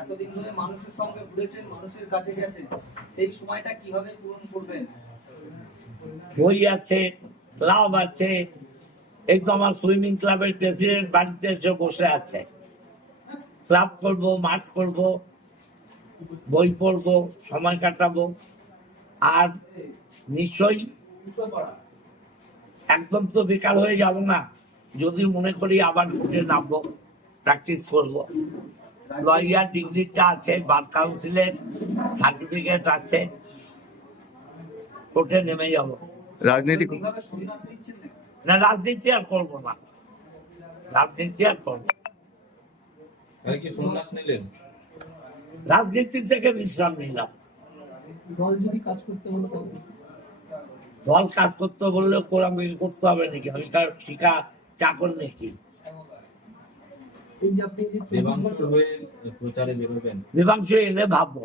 এতদিন ধরে মানুষের সঙ্গে ঘুরেছেন, মানুষের কাছে গেছেন, সেই সময়টা কিভাবে পূরণ করবেন? বই আছে, ক্লাব আছে, এই তো আমার সুইমিং ক্লাবের প্রেসিডেন্ট বাড়িতে এসে বসে আছে। ক্লাব করব, মাঠ করব, বই পড়বো, সময় কাটাবো। আর নিশ্চয়ই একদম তো বেকার হয়ে যাব না, যদি মনে করি আবার কোর্টে নামবো, প্র্যাকটিস করব। লয়ার ডিগ্রিটা আছে, বার কাউন্সিলের সার্টিফিকেট আছে, কোর্টে নেমে যাব। রাজনীতি না, রাজনীতি আর করবো না, রাজনীতি আর করবো। কি সন্ন্যাস নিলেন? রাজনীতি থেকে বিশ্রাম নিলাম। দল যদি কাজ করতে হলো তবে দল কাজ করতে বললে কোরামি করতে হবে নাকি? আমি কার ঠিকা চাকর নাকি? এই যে আপনি যে 24 দেবাংশ হয়ে প্রচারে বেরোবেন? দেবাংশ এলে ভাববো।